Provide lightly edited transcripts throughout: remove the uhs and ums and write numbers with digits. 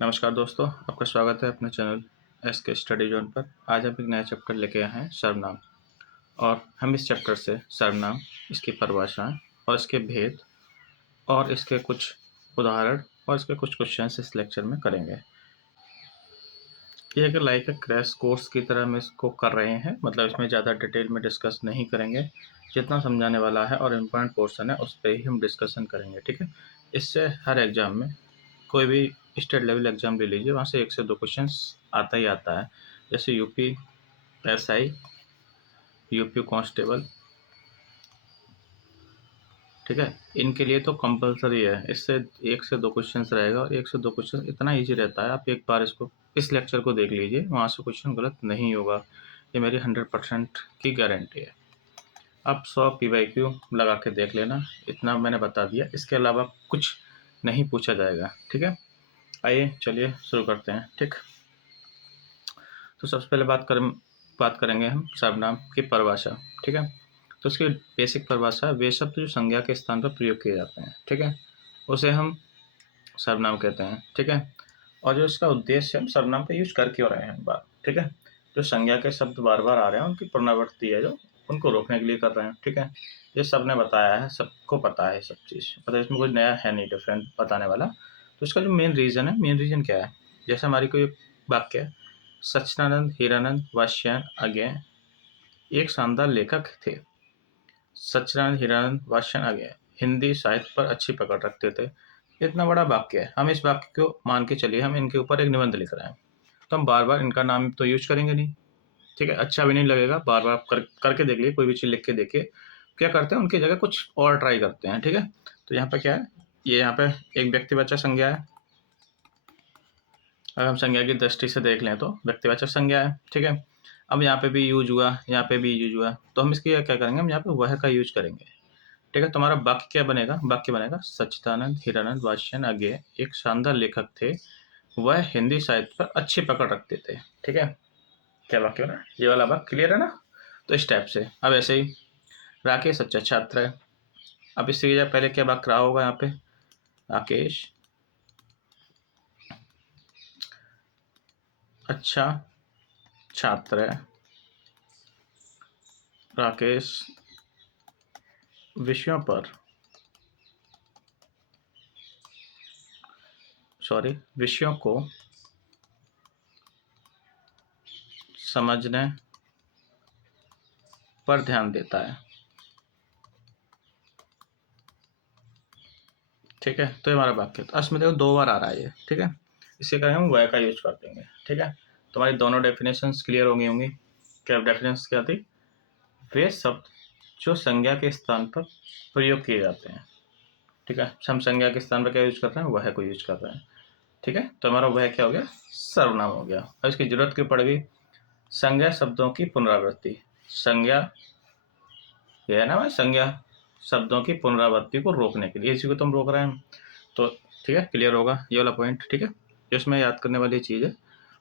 नमस्कार दोस्तों, आपका स्वागत है अपने चैनल एस के स्टडी जोन पर। आज हम एक नया चैप्टर लेके आए हैं, सर्वनाम। और हम इस चैप्टर से सर्वनाम, इसकी परिभाषाएं और इसके भेद और इसके कुछ उदाहरण और इसके कुछ क्वेश्चंस इस लेक्चर में करेंगे। ये एक लाइक क्रैश कोर्स की तरह हम इसको कर रहे हैं, मतलब इसमें ज़्यादा डिटेल में डिस्कस नहीं करेंगे। जितना समझाने वाला है और इम्पोर्टेंट पोर्शन है उस पर ही हम डिस्कशन करेंगे, ठीक है। इससे हर एग्ज़ाम में, कोई भी स्टेट लेवल एग्ज़ाम ले लीजिए, वहाँ से 1 से 2 क्वेश्चंस आता ही आता है। जैसे यूपी एसआई, यूपी कांस्टेबल, ठीक है। इनके लिए तो कंपलसरी है, इससे 1 से 2 क्वेश्चंस रहेगा और 1 से 2 क्वेश्चन इतना ईजी रहता है। आप एक बार इस लेक्चर को देख लीजिए, वहाँ से क्वेश्चन गलत नहीं होगा, ये मेरी 100% की गारंटी है। आप 100 PYQ लगा के देख लेना, इतना मैंने बता दिया, इसके अलावा कुछ नहीं पूछा जाएगा, ठीक है। आइए चलिए शुरू करते हैं, ठीक। तो सबसे पहले बात करेंगे हम सर्वनाम की परिभाषा, ठीक है। तो उसकी बेसिक परिभाषा, वे शब्द जो संज्ञा के स्थान पर प्रयोग किए जाते हैं, ठीक है, उसे हम सर्वनाम कहते हैं, ठीक है। और जो इसका उद्देश्य है, हम सर्वनाम का यूज कर क्यों रहे हैं बात, ठीक है। जो संज्ञा के शब्द बार बार आ रहे हैं उनकी पुनरावृत्ति है, जो उनको रोकने के लिए कर रहे हैं, ठीक है। ये सबने बताया है, सबको पता है सब चीज़, मतलब इसमें कोई नया है नहीं डिफरेंट बताने वाला। तो इसका जो मेन रीज़न क्या है, जैसे हमारी कोई वाक्य है, सच्चिदानंद हीरानंद वात्स्यायन अज्ञेय एक शानदार लेखक थे। सच्चिदानंद हीरानंद वात्स्यायन अज्ञेय हिंदी साहित्य पर अच्छी पकड़ रखते थे। इतना बड़ा वाक्य है, हम इस वाक्य को मान के चलिए हम इनके ऊपर एक निबंध लिख रहे हैं, तो हम बार बार इनका नाम तो यूज करेंगे नहीं, ठीक है। अच्छा भी नहीं लगेगा, बार बार करके देख लिए, कोई भी चीज़ लिख के देखिए। क्या करते हैं, उनकी जगह कुछ और ट्राई करते हैं, ठीक है। तो यहाँ पे क्या है, ये यहाँ पे एक व्यक्तिवाचक संज्ञा है। अगर हम संज्ञा की दृष्टि से देख लें तो व्यक्तिवाचक संज्ञा है, ठीक है। अब यहाँ पे भी यूज हुआ, यहाँ पे भी यूज हुआ, तो हम इसकी क्या करेंगे, हम यहाँ पे वह का यूज करेंगे, ठीक है। तुम्हारा वाक्य क्या बनेगा, वाक्य बनेगा सच्चिदानंद हीरानंद वात्स्यायन अज्ञेय एक शानदार लेखक थे, वह हिंदी साहित्य पर अच्छी पकड़ रखते थे, ठीक है। क्या वाक्य बना, ये वाला वाक्य क्लियर है ना। तो इस टाइप से। अब ऐसे ही राकेश अच्छा छात्र है, अब इससे पहले क्या वाक्य रहा होगा, यहाँ पे राकेश अच्छा छात्र है, राकेश विषयों को समझने पर ध्यान देता है, ठीक है। तो ये हमारा वाक्य, तो इसमें देखो 2 बार आ रहा है ये, ठीक है। इसे करेंगे हम वह का यूज कर देंगे, ठीक है। तुम्हारी दोनों डेफिनेशंस क्लियर होंगी। क्या डेफिनेशंस क्या थी, वे शब्द जो संज्ञा के स्थान पर प्रयोग किए जाते हैं, ठीक है। हम संज्ञा के स्थान पर क्या यूज कर रहे हैं, वह को यूज कर रहे हैं, ठीक है। तो हमारा वह क्या हो गया, सर्वनाम हो गया। अब इसकी जरूरत क्यों पड़ गई, संज्ञा शब्दों की पुनरावृत्ति, संज्ञा यह है ना, संज्ञा शब्दों की पुनरावृत्ति को रोकने के लिए, इसी को तो हम रोक रहे हैं। तो ठीक है, क्लियर होगा ये वाला पॉइंट, ठीक है। इसमें याद करने वाली चीज़ है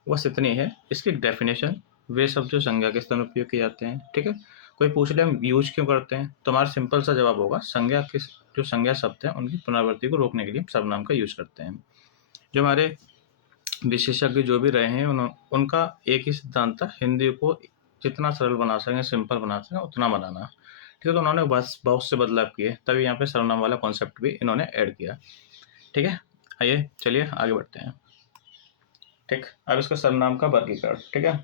बस इतनी है, इसकी डेफिनेशन, वे शब्द जो संज्ञा के स्थान उपयोग किए जाते हैं, ठीक है। कोई पूछ ले हम यूज क्यों करते हैं, तो हमारा सिंपल सा जवाब होगा, जो संज्ञा शब्द हैं उनकी पुनरावृत्ति को रोकने के लिए सर्वनाम का यूज करते हैं। जो हमारे विशेषज्ञ जो भी रहे हैं उनका एक ही सिद्धांत था, हिंदी को जितना सरल बना सकें, सिंपल बना सकें, उतना बनाना, ठीक है। तो उन्होंने बस बहुत से बदलाव किए, तभी यहाँ पे सर्वनाम वाला कॉन्सेप्ट भी इन्होंने ऐड किया, ठीक है। आइए चलिए आगे बढ़ते हैं, ठीक। अब इसका सर्वनाम का वर्गीकरण, ठीक है।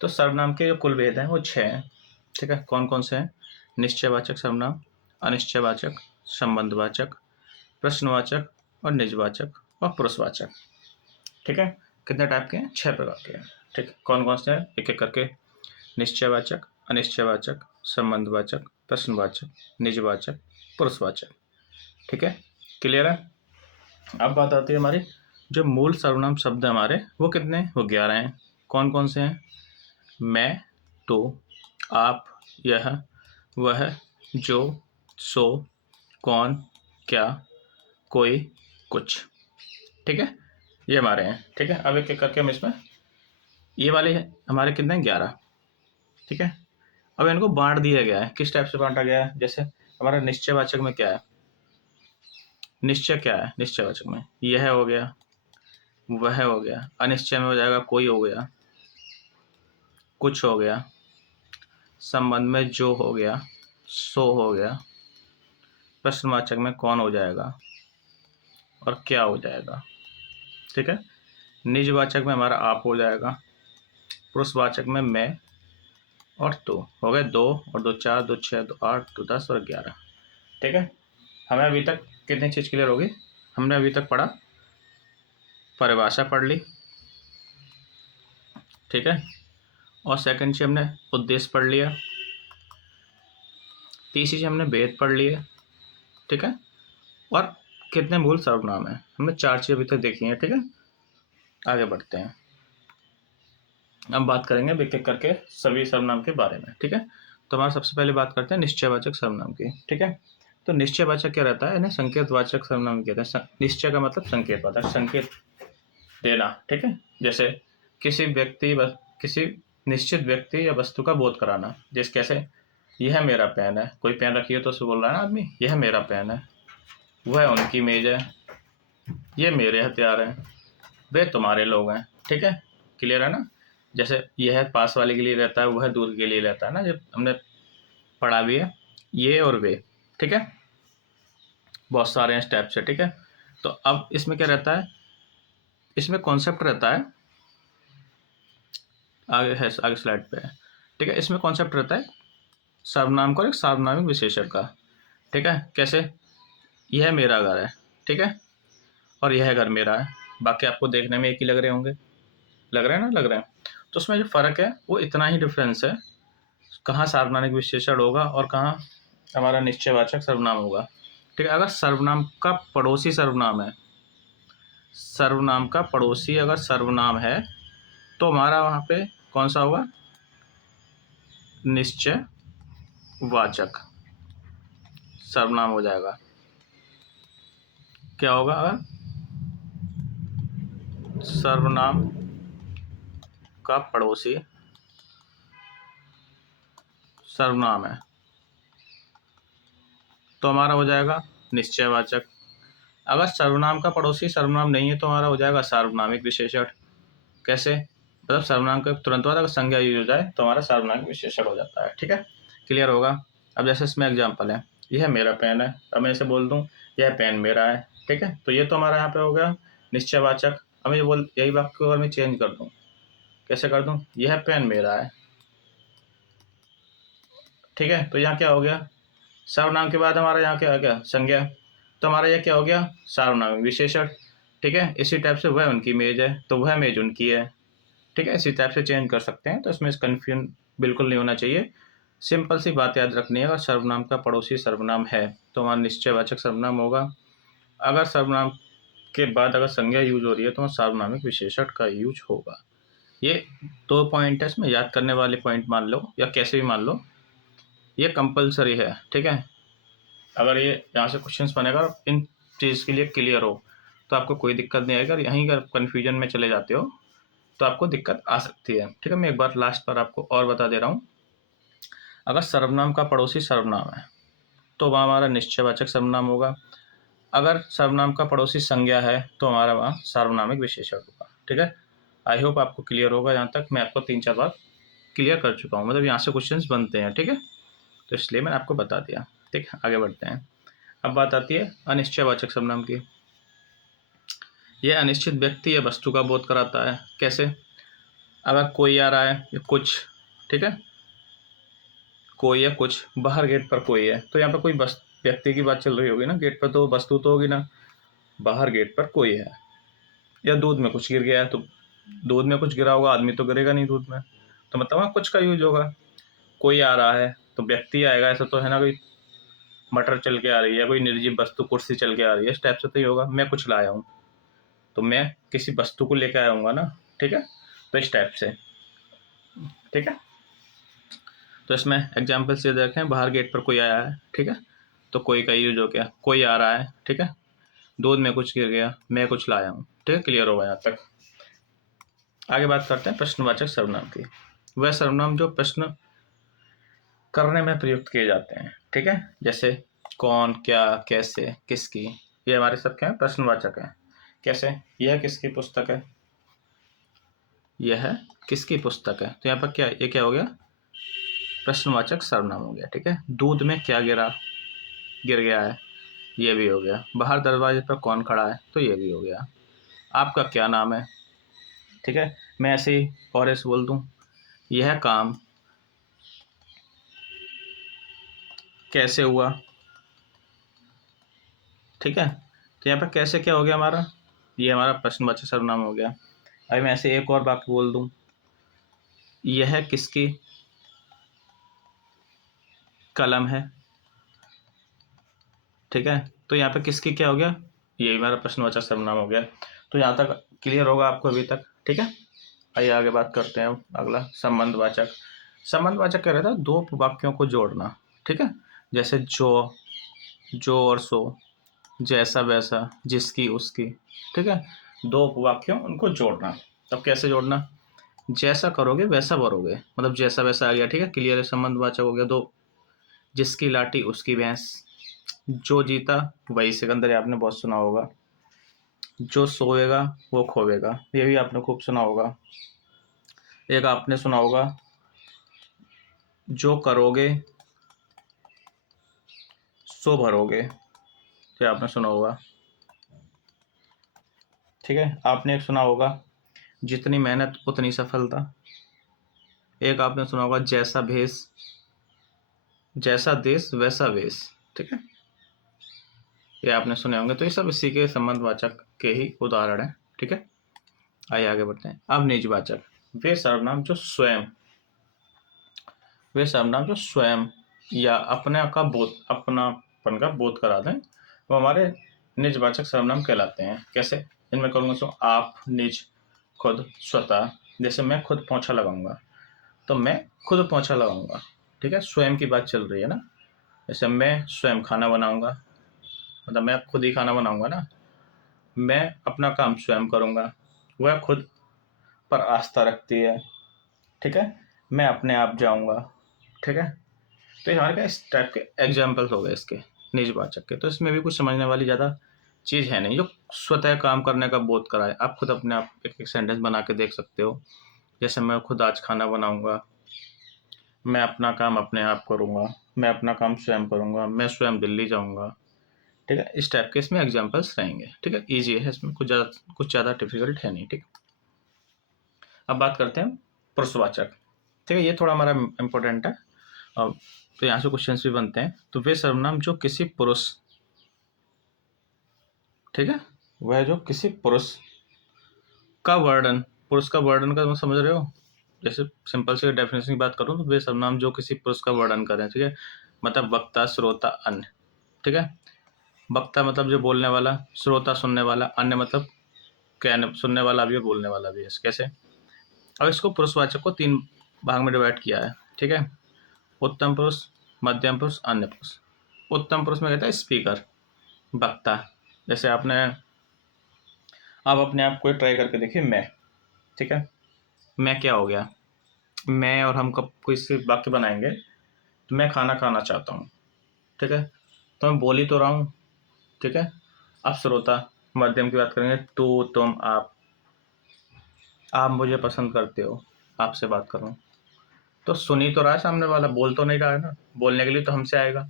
तो सर्वनाम के जो कुल भेद हैं वो 6 हैं, ठीक है। कौन कौन से हैं, निश्चयवाचक सर्वनाम, अनिश्चयवाचक, संबंधवाचक, प्रश्नवाचक और निजवाचक और पुरुषवाचक, ठीक है। कितने टाइप के हैं, 6 प्रकार के हैं, ठीक। कौन कौन से हैं, एक एक करके, निश्चयवाचक, अनिश्चयवाचक, संबंधवाचक, प्रश्नवाचक, निजवाचक, पुरुषवाचक, ठीक है। क्लियर है। अब बात आती है हमारी, जो मूल सर्वनाम शब्द हमारे वो कितने, वो 11 हैं। कौन कौन से हैं, मैं, तो, आप, यह, वह, जो, सो, कौन, क्या, कोई, कुछ, ठीक है। ये हमारे हैं, ठीक है। अब एक एक करके हम इसमें, ये वाले हमारे कितने हैं, 11, ठीक है। अब इनको बांट दिया गया है, किस टाइप से बांटा गया है, जैसे हमारा निश्चयवाचक में क्या है, निश्चय क्या है, निश्चयवाचक में यह हो गया, वह हो गया, अनिश्चय में हो जाएगा कोई हो गया, कुछ हो गया, संबंध में जो हो गया, सो हो गया, प्रश्नवाचक में कौन हो जाएगा और क्या हो जाएगा। ठीक है, निजवाचक में हमारा आप हो जाएगा, पुरुषवाचक में मैं और तू हो गए 2 और 2 4, 2 6, 2 8, 2 10 और 11। ठीक है, हमें अभी तक कितनी चीज़ क्लियर होगी। हमने अभी तक पढ़ा, परिभाषा पढ़ ली, ठीक है, और सेकंड चीज हमने उद्देश्य पढ़ लिया, तीसरी चीज हमने भेद पढ़ लिया, ठीक है, और कितने मूल सर्वनाम है हमने 4 चीज अभी तक देखी हैं। ठीक है, आगे बढ़ते हैं, अब बात करेंगे एक एक करके सभी सर्वनाम के बारे में। ठीक है, तो हमारा सबसे पहले बात करते हैं निश्चयवाचक सर्वनाम की। ठीक है, तो निश्चयवाचक क्या रहता है, इन्हें संकेतवाचक सर्वनाम कहते हैं। निश्चय का मतलब संकेतवाचक, संकेत देना। ठीक है, जैसे किसी व्यक्ति किसी निश्चित व्यक्ति या वस्तु का बोध कराना, जैसे कैसे यह मेरा पेन है, कोई पेन रखी है तो उसे बोल रहा है ना आदमी यह मेरा पेन है, वह उनकी मेज है, ये मेरे हथियार हैं, वे तुम्हारे लोग हैं। ठीक है, क्लियर है ना। जैसे यह पास वाले के लिए रहता है, वह दूर के लिए रहता है ना, जब हमने पढ़ा भी है ये और वे। ठीक है, बहुत सारे हैं स्टेप्स है। ठीक है, तो अब इसमें क्या रहता है, इसमें कॉन्सेप्ट रहता है, आगे है आगे स्लाइड पे है। ठीक है, इसमें कॉन्सेप्ट रहता है सर्वनाम का और एक सार्वनामिक विशेषण का। ठीक है, कैसे यह मेरा घर है, ठीक है, और यह घर मेरा है, बाकी आपको देखने में एक ही लग रहे होंगे, लग रहे हैं ना, लग रहे हैं। तो उसमें जो फ़र्क है वो इतना ही डिफरेंस है, कहाँ सार्वनामिक विशेषण होगा और कहाँ हमारा निश्चयवाचक सर्वनाम होगा। ठीक है, अगर सर्वनाम का पड़ोसी सर्वनाम है, सर्वनाम का पड़ोसी अगर सर्वनाम है तो हमारा वहाँ पे कौन सा होगा, निश्चयवाचक सर्वनाम हो जाएगा। क्या होगा, अगर सर्वनाम का पड़ोसी सर्वनाम है तो हमारा हो जाएगा निश्चयवाचक। अगर सर्वनाम का पड़ोसी सर्वनाम नहीं है तो हमारा हो जाएगा सार्वनामिक विशेषण। कैसे, मतलब सर्वनाम के तुरंत बाद अगर संज्ञा यूज हो जाए तो हमारा सार्वनामिक विशेषण हो जाता है। ठीक है, क्लियर होगा। अब जैसे इसमें एग्जाम्पल है, यह मेरा पेन है, अब मैं इसे बोल दूं यह पेन मेरा है। ठीक है, तो ये तो हमारा यहाँ पे हो गया निश्चयवाचक। अब ये बोल यही वाक्य को अगर मैं चेंज कर दूं, कैसे कर दूं, यह पेन मेरा है। ठीक है, तो यहाँ क्या हो गया, सर्वनाम के बाद हमारा यहाँ क्या हो गया, संज्ञा, तो हमारा यह क्या हो गया, सार्वनामिक विशेषण। ठीक है, इसी टाइप से वह उनकी मेज है तो वह मेज उनकी है। ठीक है, इसी टाइप से चेंज कर सकते हैं, तो इसमें कन्फ्यूजन बिल्कुल नहीं होना चाहिए। सिंपल सी बात याद रखनी है, अगर सर्वनाम का पड़ोसी सर्वनाम है तो हमारा निश्चयवाचक सर्वनाम होगा। अगर सर्वनाम के बाद अगर संज्ञा यूज हो रही है तो सार्वनामिक विशेषण का यूज होगा। ये 2 पॉइंट है, इसमें याद करने वाले पॉइंट मान लो या कैसे भी मान लो, ये कंपलसरी है। ठीक है, अगर ये यहाँ से क्वेश्चंस बनेगा इन चीज़ के लिए क्लियर हो तो आपको कोई दिक्कत नहीं आएगी। अगर यहीं अगर कन्फ्यूजन में चले जाते हो तो आपको दिक्कत आ सकती है। ठीक है, मैं एक बार लास्ट पर आपको और बता दे रहा हूँ, अगर सर्वनाम का पड़ोसी सर्वनाम है तो वहाँ हमारा निश्चयवाचक सर्वनाम होगा। अगर सर्वनाम का पड़ोसी संज्ञा है तो हमारा वहाँ सार्वनामिक विशेषण होगा। ठीक है, आई होप आपको क्लियर होगा। यहाँ तक मैं आपको 3-4 बार क्लियर कर चुका हूँ, मतलब यहाँ से क्वेश्चंस बनते हैं। ठीक है, तो इसलिए मैंने आपको बता दिया। ठीक है, आगे बढ़ते हैं। अब बात आती है अनिश्चयवाचक सर्वनाम की। यह अनिश्चित व्यक्ति या वस्तु का बोध कराता है। कैसे, अगर कोई आ रहा है या कुछ, ठीक है, कोई या कुछ, बाहर गेट पर कोई है, तो यहाँ पर कोई व्यक्ति की बात चल रही होगी ना, गेट पर तो वस्तु तो होगी ना, बाहर गेट पर कोई है। या दूध में कुछ गिर गया है, तो दूध में कुछ गिरा होगा, आदमी तो गिरेगा नहीं दूध में, तो मतलब वहाँ कुछ का यूज होगा। कोई आ रहा है तो व्यक्ति आएगा, ऐसा तो है ना, कोई मटर चल के आ रही है, कोई निर्जीव वस्तु कुर्सी चल के आ रही है, इस टाइप से तो ही होगा। मैं कुछ लाया हूँ तो मैं किसी वस्तु को लेकर आया हूँगा ना। ठीक है, तो इस टाइप से। ठीक है, तो इसमें एग्जाम्पल से देखें, बाहर गेट पर कोई आया है, ठीक है, तो कोई का यूज हो गया, कोई आ रहा है, ठीक है, दूध में कुछ गिर गया, मैं कुछ लाया हूँ। ठीक है, क्लियर होगा यहाँ तक। आगे बात करते हैं प्रश्नवाचक सर्वनाम की। वह सर्वनाम जो प्रश्न करने में प्रयुक्त किए जाते हैं। ठीक है, जैसे कौन, क्या, कैसे, किसकी, ये हमारे सब क्या है, प्रश्नवाचक हैं। कैसे, यह किसकी पुस्तक है, यह किसकी पुस्तक है, तो यहाँ पर क्या, ये क्या हो गया, प्रश्नवाचक सर्वनाम हो गया। ठीक है, दूध में क्या गिर गया है, ये भी हो गया। बाहर दरवाजे पर कौन खड़ा है, तो ये भी हो गया। आपका क्या नाम है। ठीक है, मैं ऐसे ही और ऐसे बोल दूं, यह काम कैसे हुआ। ठीक है, तो यहाँ पर कैसे क्या हो गया हमारा, ये हमारा प्रश्नवाचक सर्वनाम हो गया। अभी मैं ऐसे एक और वाक्य बोल दूं, यह किसकी कलम है। ठीक है, तो यहाँ पे किसकी क्या हो गया, ये हमारा प्रश्नवाचक सर्वनाम हो गया। तो यहाँ तक क्लियर होगा आपको अभी तक। ठीक है, आइए आगे बात करते हैं। अगला संबंधवाचक। संबंधवाचक क्या रहता है, दो वाक्यों को जोड़ना। ठीक है, जैसे जो और सो, जैसा वैसा, जिसकी उसकी। ठीक है, दो वाक्यों उनको जोड़ना। तब कैसे जोड़ना, जैसा करोगे वैसा भरोगे, मतलब जैसा वैसा आ गया। ठीक है, क्लियर संबंधवाचक हो गया दो। जिसकी लाठी उसकी भैंस, जो जीता वही सिकंदर, आपने बहुत सुना होगा। जो सोएगा वो खोवेगा, ये भी आपने खूब सुना होगा। एक आपने सुना होगा, जो करोगे सो भरोगे, ये आपने सुना होगा। ठीक है, आपने एक सुना होगा, जितनी मेहनत उतनी सफलता। एक आपने सुना होगा, जैसा देश वैसा वेश। ठीक है, ये आपने सुने होंगे। तो ये सब इसी के संबंधवाचक के ही उदाहरण हैं। ठीक है, आइए आगे बढ़ते हैं। अब निजवाचक, वे सर्वनाम जो स्वयं या अपनापन का बोध करा दें, वो हमारे निजवाचक सर्वनाम कहलाते हैं। कैसे, इनमें करूँगा सो आप, निज, खुद, स्वतः। जैसे मैं खुद पोंछा लगाऊंगा, तो मैं खुद पोंछा लगाऊंगा। ठीक है, स्वयं की बात चल रही है ना। जैसे मैं स्वयं खाना बनाऊंगा, मतलब मैं खुद ही खाना बनाऊंगा ना। मैं अपना काम स्वयं करूंगा, वह खुद पर आस्था रखती है। ठीक है, मैं अपने आप जाऊंगा। ठीक है, तो ये हमारे क्या इस टाइप के एग्जाम्पल्स हो गए इसके निजवाचक के। तो इसमें भी कुछ समझने वाली ज़्यादा चीज़ है नहीं, जो स्वतः काम करने का बोध कराए। आप खुद अपने आप एक एक सेंटेंस बना के देख सकते हो। जैसे मैं खुद आज खाना बनाऊंगा, मैं अपना काम अपने आप करूंगा, मैं अपना काम स्वयं करूंगा, मैं स्वयं दिल्ली जाऊंगा। ठीक है, इस टाइप के इसमें एग्जाम्पल्स रहेंगे। ठीक है, ईजी है, इसमें कुछ ज़्यादा डिफिकल्ट है नहीं। ठीक, अब बात करते हैं पुरुषवाचक। ठीक है, ये थोड़ा हमारा इम्पोर्टेंट है। अब तो यहाँ से क्वेश्चन भी बनते हैं। तो वे सर्वनाम जो किसी पुरुष, ठीक है, वह जो किसी पुरुष का वर्णन, पुरुष का वर्णन का समझ रहे हो। जैसे सिंपल से डेफिनेशन की बात करूँ, तो वे सर्वनाम जो किसी पुरुष का वर्णन करें। ठीक है, मतलब वक्ता, श्रोता, अन्य। ठीक है, वक्ता मतलब जो बोलने वाला, श्रोता सुनने वाला, अन्य मतलब कहने सुनने वाला भी और बोलने वाला भी है। कैसे, अब इसको पुरुषवाचक को 3 भाग में डिवाइड किया है। ठीक है, उत्तम पुरुष, मध्यम पुरुष, अन्य पुरुष। उत्तम पुरुष में कहता है स्पीकर, वक्ता। जैसे आप अपने आप को ट्राई करके देखिए, मैं। ठीक है, मैं क्या हो गया, मैं और हम कब कोई से वाक्य बनाएंगे, तो मैं खाना खाना चाहता हूँ। ठीक है, तो मैं बोल ही तो रहा हूँ। ठीक है, अब श्रोता, मध्यम की बात करेंगे, तू, तुम, आप मुझे पसंद करते हो, आपसे बात करूँ। तो सुन ही तो रहा है सामने वाला, बोल तो नहीं रहा है ना, बोलने के लिए तो हमसे आएगा।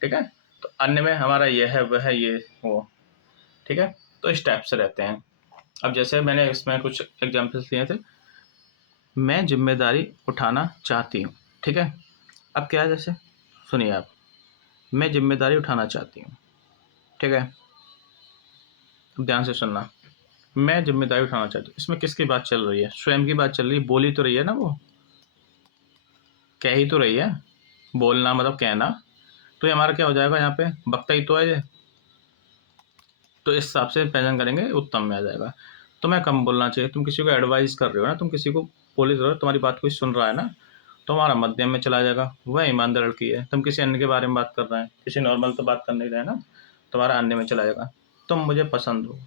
ठीक है, तो अन्य में हमारा यह है, वह है, ये वो। ठीक है, तो इस टाइप से रहते हैं। अब जैसे मैंने इसमें कुछ एग्जाम्पल्स लिए थे, मैं जिम्मेदारी उठाना चाहती हूँ। ठीक है, अब क्या है, जैसे सुनिए आप, मैं जिम्मेदारी उठाना चाहती हूँ। ठीक है, अब ध्यान से सुनना, मैं जिम्मेदारी उठाना चाहती हूँ, इसमें किसकी बात चल रही है, स्वयं की बात चल रही है। बोली तो रही है ना, वो कह ही तो रही है। बोलना मतलब कहना, तो ये हमारा क्या हो जाएगा, यहाँ पे वक्ता ही तो है ये। तो इस हिसाब से प्रेजेंट करेंगे, उत्तम में आ जाएगा। तुम्हें कम बोलना चाहिए, तुम किसी को एडवाइस कर रहे हो ना, तुम किसी को बोली रहे हो, तुम्हारी बात कोई सुन रहा है ना, तो हमारा मध्यम में चला जाएगा, वह ईमानदार लड़की है। तुम किसी अन्य के बारे में बात कर रहे हैं, किसी नॉर्मल तो बात कर नहीं रहे ना, तुम्हारा अन्य में चला जाएगा। तुम मुझे पसंद हो,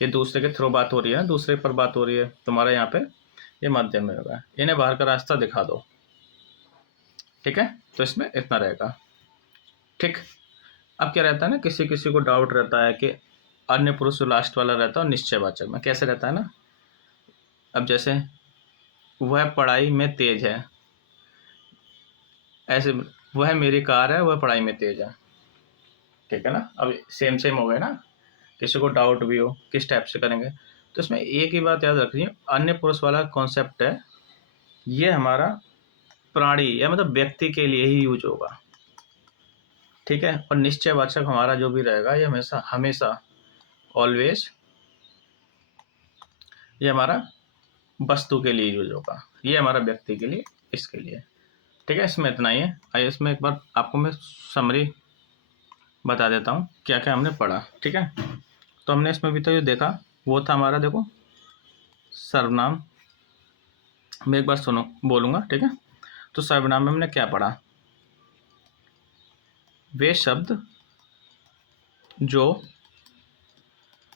ये दूसरे के थ्रू बात हो रही है ना, दूसरे पर बात हो रही है, तुम्हारा यहाँ पे ये मध्यम में होगा। इन्हें बाहर का रास्ता दिखा दो। ठीक है, तो इसमें इतना रहेगा। ठीक, अब क्या रहता है ना, किसी किसी को डाउट रहता है कि अन्य पुरुष जो लास्ट वाला रहता है निश्चयवाचक में कैसे रहता है ना, अब जैसे वह पढ़ाई में तेज है, ऐसे वह मेरी कार है, वह पढ़ाई में तेज है, ठीक है ना। अब सेम सेम हो गए ना, किसी को डाउट भी हो किस टाइप से करेंगे, तो इसमें एक ही बात याद रखिए, अन्य पुरुष वाला कॉन्सेप्ट है ये हमारा प्राणी या मतलब व्यक्ति के लिए ही यूज होगा, ठीक है। और निश्चयवाचक हमारा जो भी रहेगा ये हमेशा हमेशा ऑलवेज ये हमारा वस्तु के लिए यूज होगा, ये हमारा व्यक्ति के लिए, इसके लिए, ठीक है। इसमें इतना ही है। आइए इसमें एक बार आपको मैं समरी बता देता हूँ क्या क्या हमने पढ़ा, ठीक है। तो हमने इसमें भी तो जो देखा वो था हमारा, देखो सर्वनाम, मैं एक बार सुनो बोलूँगा, ठीक है। तो सर्वनाम में हमने क्या पढ़ा, वे शब्द जो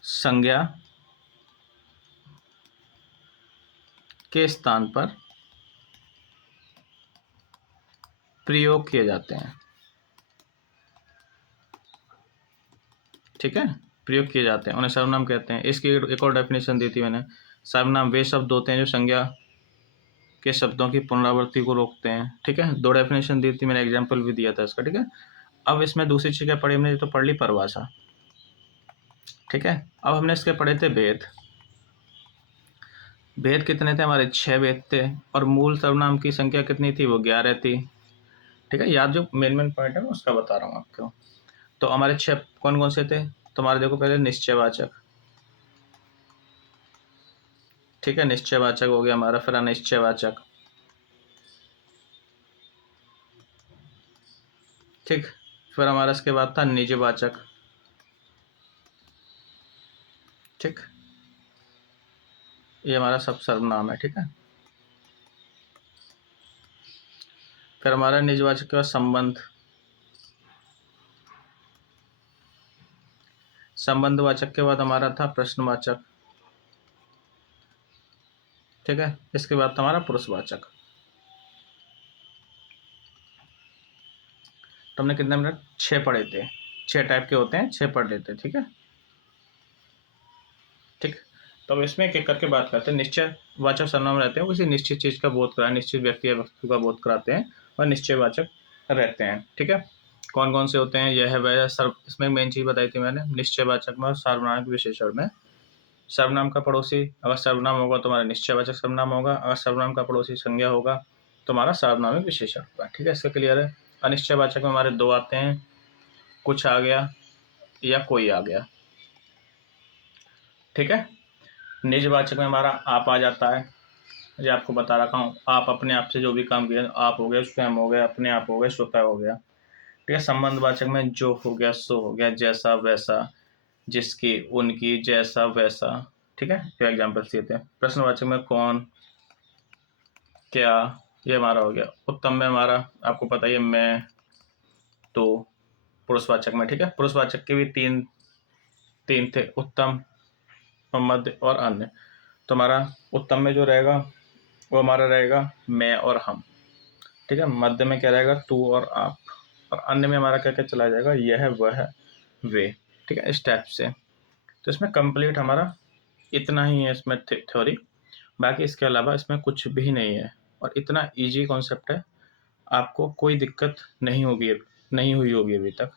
संज्ञा के स्थान पर प्रयोग किए जाते हैं, ठीक है, प्रयोग किए जाते हैं उन्हें सर्वनाम कहते हैं। इसकी एक और डेफिनेशन दी थी मैंने, सर्वनाम वे शब्द होते हैं जो संज्ञा के शब्दों की पुनरावृत्ति को रोकते हैं, ठीक है। दो डेफिनेशन दी थी मैंने, एग्जाम्पल भी दिया था इसका, ठीक है। अब इसमें दूसरी चीज़ क्या पढ़ी हमने, तो पढ़ ली परिभाषा, ठीक है। अब हमने इसके पढ़े थे भेद, भेद कितने थे हमारे, 6 भेद थे, और मूल सर्वनाम की संख्या कितनी थी, वो 11 थी, ठीक है। याद जो मेन पॉइंट है मैं उसका बता रहा हूँ आपको। तो हमारे 6 कौन कौन से थे, तो हमारे देखो पहले निश्चयवाचक, ठीक है, निश्चयवाचक हो गया हमारा, फिर अनिश्चयवाचक, ठीक, फिर हमारा इसके बाद था निजवाचक, ठीक, ये हमारा सब सर्वनाम है, ठीक है। फिर हमारा निजवाचक के बाद संबंध, संबंधवाचक के बाद हमारा था प्रश्नवाचक, ठीक है। इसके बाद था हमारा पुरुषवाचक। तो हमने कितने मिनट, 6 पढ़े थे, 6 टाइप के होते हैं, 6 पढ़ लेते, ठीक है, ठीक। तो अब इसमें एक एक करके बात करते हैं। निश्चयवाचक सर्वनाम रहते हैं, किसी निश्चित चीज़ का बोध कराए, निश्चित व्यक्ति या वस्तु का बोध कराते हैं, और निश्चयवाचक रहते हैं, ठीक है। कौन कौन से होते हैं, यह है वह सर्व, इसमें मेन चीज़ बताई थी मैंने, निश्चयवाचक में और सार्वनामिक विशेषण में। सर्वनाम का पड़ोसी अगर सर्वनाम होगा तो हमारा निश्चयवाचक सर्वनाम होगा, अगर सर्वनाम का पड़ोसी संज्ञा होगा तो हमारा सार्वनामिक विशेषण होगा, ठीक है। इसका क्लियर है। अनिश्चयवाचक में हमारे 2 आते हैं, कुछ आ गया या कोई आ गया, ठीक है। निजवाचक में हमारा आप आ जाता है, ये आपको बता रखा हूँ, आप अपने आप से जो भी काम किया, आप हो गया, स्वयं हो गया, अपने आप हो गए, स्वतः हो गया, ठीक है। संबंधवाचक में जो हो गया सो हो गया, जैसा वैसा, जिसकी उनकी, जैसा वैसा, ठीक है, ये एग्जाम्पल्स दिए थे। प्रश्नवाचक में कौन, क्या, ये हमारा हो गया। उत्तम में हमारा आपको पता ही है, मैं, तो। पुरुषवाचक में, ठीक है, पुरुषवाचक के भी तीन थे, उत्तम और मध्य और अन्य। तो हमारा उत्तम में जो रहेगा वो हमारा रहेगा मैं और हम, ठीक है। मध्य में क्या रहेगा, तू और आप, और अन्य में हमारा क्या क्या चला जाएगा, यह वह वे, ठीक है, इस टाइप से। तो इसमें कंप्लीट हमारा इतना ही है इसमें थ्योरी, बाकी इसके अलावा इसमें कुछ भी नहीं है, और इतना इजी कॉन्सेप्ट है, आपको कोई दिक्कत नहीं हुई होगी अभी तक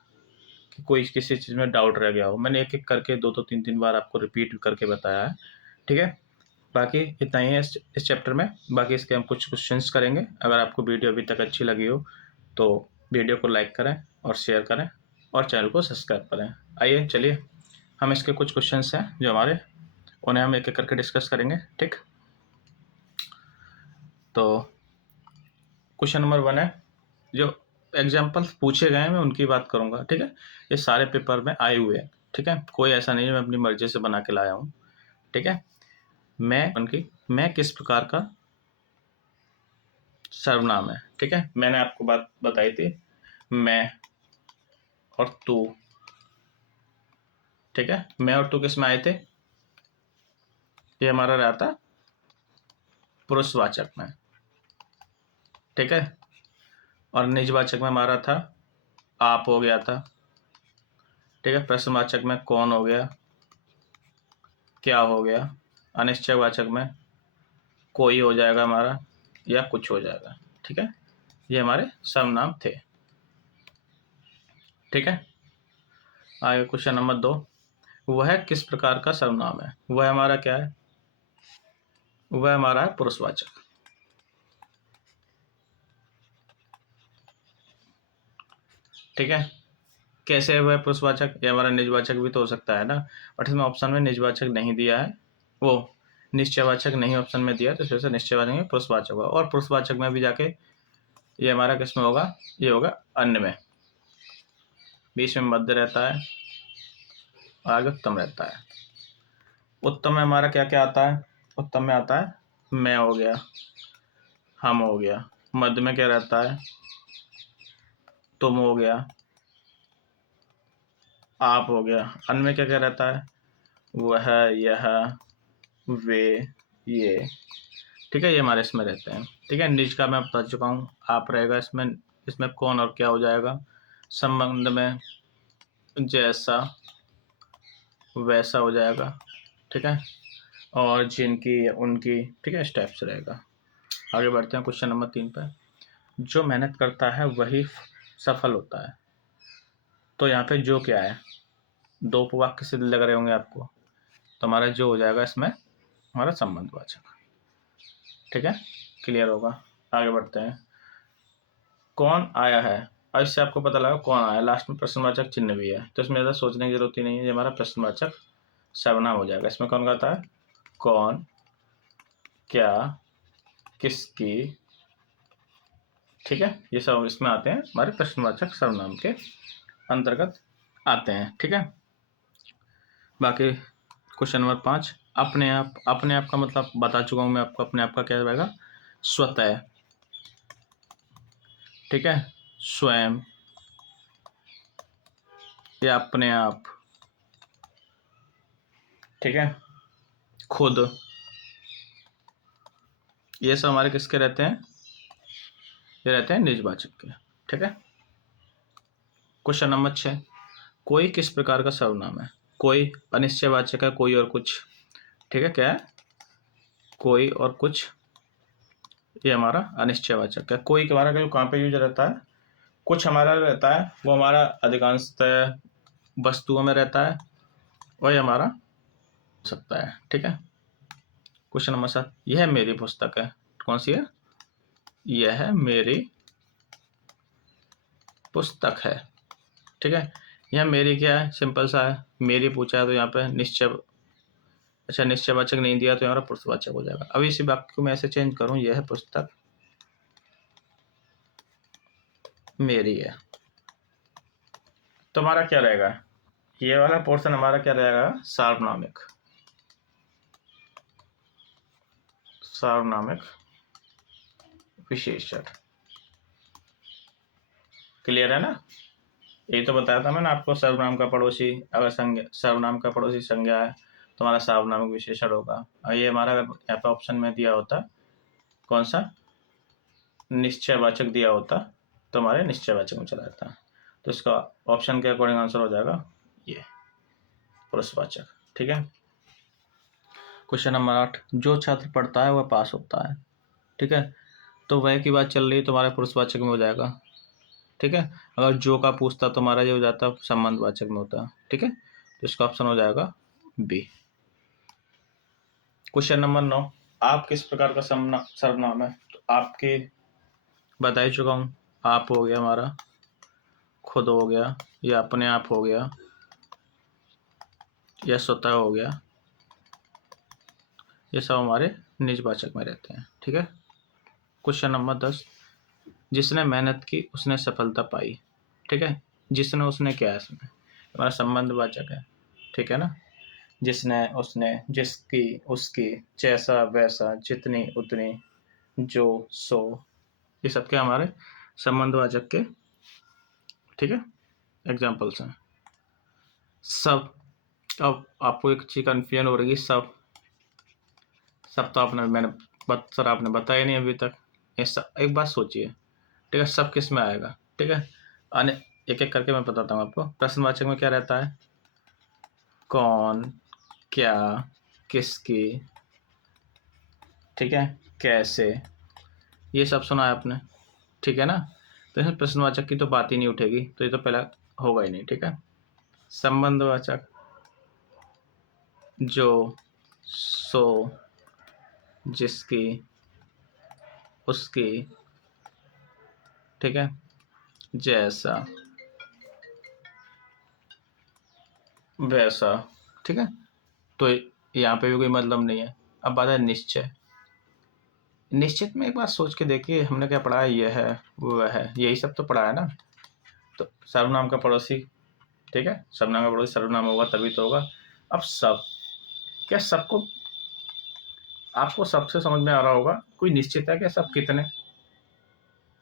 कि कोई किसी चीज़ में डाउट रह गया हो। मैंने एक एक करके 2 3 बार आपको रिपीट करके बताया है, ठीक है। बाकी इतना ही है इस चैप्टर में, बाकी इसके हम कुछ क्वेश्चंस करेंगे। अगर आपको वीडियो अभी तक अच्छी लगी हो तो वीडियो को लाइक करें और शेयर करें और चैनल को सब्सक्राइब करें। आइए चलिए हम इसके कुछ क्वेश्चंस हैं जो हमारे, उन्हें हम एक एक करके डिस्कस करेंगे, ठीक। तो क्वेश्चन नंबर 1 है, जो एग्जाम्पल्स पूछे गए हैं मैं उनकी बात करूंगा, ठीक है। ये सारे पेपर में आए हुए हैं, ठीक है, कोई ऐसा नहीं है मैं अपनी मर्जी से बना के लाया हूँ, ठीक है। मैं किस प्रकार का सर्वनाम है, ठीक है। मैंने आपको बात बताई थी, मैं और तू, ठीक है। मैं और तू किस में आए थे, ये हमारा रहता पुरुषवाचक में, ठीक है। और निजवाचक में हमारा था आप हो गया था, ठीक है। प्रश्नवाचक में कौन हो गया, क्या हो गया, अनिश्चयवाचक में कोई हो जाएगा हमारा या कुछ हो जाएगा। ठीक है, ये हमारे सर्वनाम थे। ठीक है, आगे क्वेश्चन नंबर 2, वह किस प्रकार का सर्वनाम है। वह हमारा क्या है, वह हमारा है पुरुषवाचक। ठीक है, कैसे है वह पुरुषवाचक, ये हमारा निजवाचक भी तो हो सकता है ना, बट इसमें ऑप्शन में निजवाचक नहीं दिया है, वो निश्चयवाचक नहीं ऑप्शन में दिया, तो इस वजह से निश्चयवाचक में पुरुषवाचक होगा। और पुरुषवाचक में भी जाके ये हमारा किस में होगा, ये होगा अन्य में, बीच में मध्य रहता है, आगे उत्तम रहता है। उत्तम में हमारा क्या क्या आता है, उत्तम में आता है मैं हो गया, हम हो गया, मध्य में क्या रहता है, तुम हो गया, आप हो गया, अन्य में क्या क्या रहता है, वह, यह, वे, ये। ठीक है, ये हमारे इसमें रहते हैं। ठीक है, निज का मैं बता चुका हूँ, आप रहेगा इसमें, इसमें कौन और क्या हो जाएगा, संबंध में जैसा वैसा हो जाएगा। ठीक है, और जिनकी उनकी, ठीक है, स्टेप से रहेगा। आगे बढ़ते हैं क्वेश्चन नंबर 3 पे, जो मेहनत करता है वही सफल होता है। तो यहाँ पे जो क्या है, दो वाक्य सिद्ध लग रहे होंगे आपको, तो हमारा जो हो जाएगा इसमें हमारा संबंधवाचक। ठीक है, क्लियर होगा। आगे बढ़ते हैं, कौन आया है, और इससे आपको पता लगा कौन आया, लास्ट में प्रश्नवाचक चिन्ह भी है, तो इसमें ज़्यादा सोचने की जरूरत ही नहीं है, ये हमारा प्रश्नवाचक सर्वनाम हो जाएगा। इसमें कौन कहता है, कौन, क्या, किसकी। ठीक है, ये सब इसमें आते हैं, हमारे प्रश्नवाचक सर्वनाम के अंतर्गत आते हैं। ठीक है, बाकी क्वेश्चन नंबर 5, अपने आप। अपने आप का मतलब बता चुका हूँ मैं आपको, अपने आप का क्या रहेगा, स्वतः। ठीक है, स्वयं या अपने आप। ठीक है, खुद, ये सब हमारे किसके रहते हैं, ये रहते हैं निजवाचक के। ठीक है, क्वेश्चन नंबर 6, कोई किस प्रकार का सर्वनाम है। कोई अनिश्चयवाचक है, कोई और कुछ। ठीक है, क्या है, कोई और कुछ, ये हमारा अनिश्चयवाचक है। कोई के हमारा कहाँ पे यूज रहता है, कुछ हमारा रहता है, वो हमारा अधिकांशतः वस्तुओं में रहता है, वही हमारा हो सकता है। ठीक है, क्वेश्चन नंबर 7, यह मेरी पुस्तक है। कौन सी है, यह मेरी पुस्तक है। ठीक है, यह मेरी क्या है, सिंपल सा है, मेरी पूछा है तो यहाँ पे निश्चय, अच्छा निश्चयवाचक नहीं दिया तो यहाँ पुरुषवाचक हो जाएगा। अब इसी वाक्य को मैं ऐसे चेंज करूँ, यह पुस्तक मेरी है, तो हमारा क्या रहेगा, ये वाला पोर्शन हमारा क्या रहेगा, सार्वनामिक। सार्वनामिक विशेषण। क्लियर है ना, यही तो बताया था मैंने आपको, सर्वनाम का पड़ोसी अगर संज्ञा, सर्वनाम का पड़ोसी संज्ञा है तो हमारा सार्वनामिक विशेषण होगा। और ये हमारा अगर यहाँ पे ऑप्शन में दिया होता कौन सा, निश्चयवाचक दिया होता, तो हमारे निश्चयवाचक में चला जाता, तो इसका ऑप्शन के अकॉर्डिंग आंसर हो जाएगा ये पुरुषवाचक। ठीक है, क्वेश्चन नंबर 8, जो छात्र पढ़ता है वह पास होता है। ठीक है, तो वह की बात चल रही है तो हमारे पुरुषवाचक में हो जाएगा। ठीक है, अगर जो का पूछता तो हमारा ये हो जाता संबंधवाचक में होता। ठीक है, तो इसका ऑप्शन हो जाएगा बी। क्वेश्चन नंबर 9, आप किस प्रकार का सर्वनाम है। तो आपके बता ही चुका हूँ, आप हो गया हमारा, खुद हो गया, या अपने आप हो गया, या स्वतः हो गया, ये सब हमारे निजवाचक में रहते हैं। ठीक है, क्वेश्चन नंबर 10, जिसने मेहनत की उसने सफलता पाई। ठीक है, जिसने उसने क्या है, इसमें हमारा संबंधवाचक है। ठीक है ना, जिसने उसने, जिसकी उसकी, जैसा वैसा, जितनी उतनी, जो सो, ये सब के हमारे संबंधवाचक के, ठीक है, एग्जाम्पल्स हैं। सब, अब आपको एक चीज कन्फ्यूजन हो रही है, सब, सब तो आपने, मैंने सर आपने बताया नहीं अभी तक, एक बात सोचिए। ठीक है, सब किस में आएगा। ठीक है, आने एक एक करके मैं बताता हूँ आपको। प्रश्नवाचक में क्या रहता है, कौन, क्या, किसकी, ठीक है, कैसे, ये सब सुना है आपने, ठीक है ना। तो इसमें प्रश्नवाचक की तो बात ही नहीं उठेगी, तो ये तो पहला होगा ही नहीं, ठीक है। संबंधवाचक जो, सो, जिसकी, उसकी, ठीक है, जैसा, वैसा, ठीक है। तो यहाँ पे भी कोई मतलब नहीं है। अब बात है निश्चय। निश्चित में एक बात सोच के देखिए, हमने क्या पढ़ा है, ये है वो है, यही सब तो पढ़ा है ना। तो सर्वनाम का पड़ोसी, ठीक है, सर्वनाम का पड़ोसी सर्वनाम होगा तभी तो होगा। अब सब, क्या सबको, आपको सबसे समझ में आ रहा होगा, कोई निश्चित है क्या, सब कितने,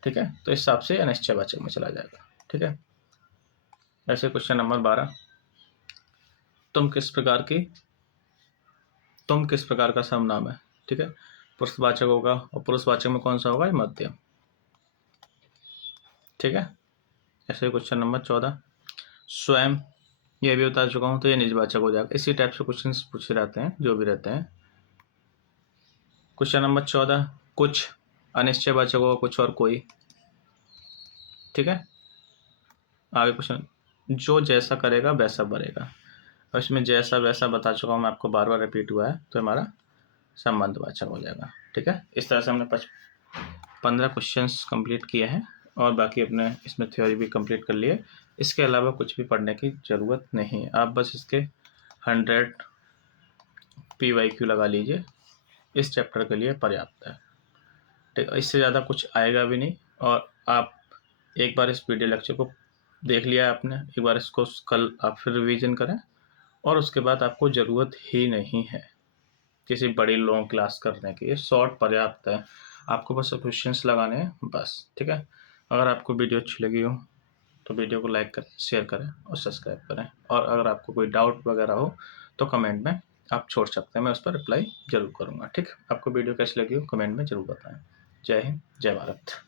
ठीक है। तो इस हिसाब से अनिश्चयवाचक में चला जाएगा, ठीक है। ऐसे क्वेश्चन नंबर 12, तुम किस प्रकार की, तुम किस प्रकार का सर्वनाम है, ठीक है, पुरुषवाचक होगा, और पुरुषवाचक में कौन सा होगा, मध्यम, ठीक है। ऐसे क्वेश्चन नंबर 14, स्वयं, ये भी बता चुका हूँ, तो ये निजवाचक हो जाएगा। इसी टाइप से क्वेश्चन पूछे रहते हैं, जो भी रहते हैं। क्वेश्चन नंबर 14, कुछ, अनिश्चयवाचक होगा, कुछ और कोई, ठीक है। आगे क्वेश्चन, जो जैसा करेगा वैसा बढ़ेगा, और इसमें जैसा वैसा बता चुका हूँ मैं आपको, बार बार रिपीट हुआ है, तो हमारा संबंधवाचक हो जाएगा, ठीक है। इस तरह से हमने 15 क्वेश्चंस कंप्लीट किए हैं, और बाकी अपने इसमें थ्योरी भी कंप्लीट कर लिए। इसके अलावा कुछ भी पढ़ने की ज़रूरत नहीं है, आप बस इसके 100 PYQ लगा लीजिए, इस चैप्टर के लिए पर्याप्त है, ठीक है। इससे ज़्यादा कुछ आएगा भी नहीं, और आप एक बार इस वीडियो लेक्चर को देख लिया है आपने, एक बार इसको कल आप फिर रिवीजन करें, और उसके बाद आपको ज़रूरत ही नहीं है किसी बड़ी लॉन्ग क्लास करने की, ये शॉर्ट पर्याप्त है। आपको बस क्वेश्चंस लगाने हैं बस, ठीक है। अगर आपको वीडियो अच्छी लगी हो तो वीडियो को लाइक करें, शेयर करें और सब्सक्राइब करें, और अगर आपको कोई डाउट वगैरह हो तो कमेंट में आप छोड़ सकते हैं, मैं उस पर रिप्लाई ज़रूर करूँगा, ठीक। आपको वीडियो कैसी लगी हो कमेंट में ज़रूर बताएं। जय हिंद, जय भारत।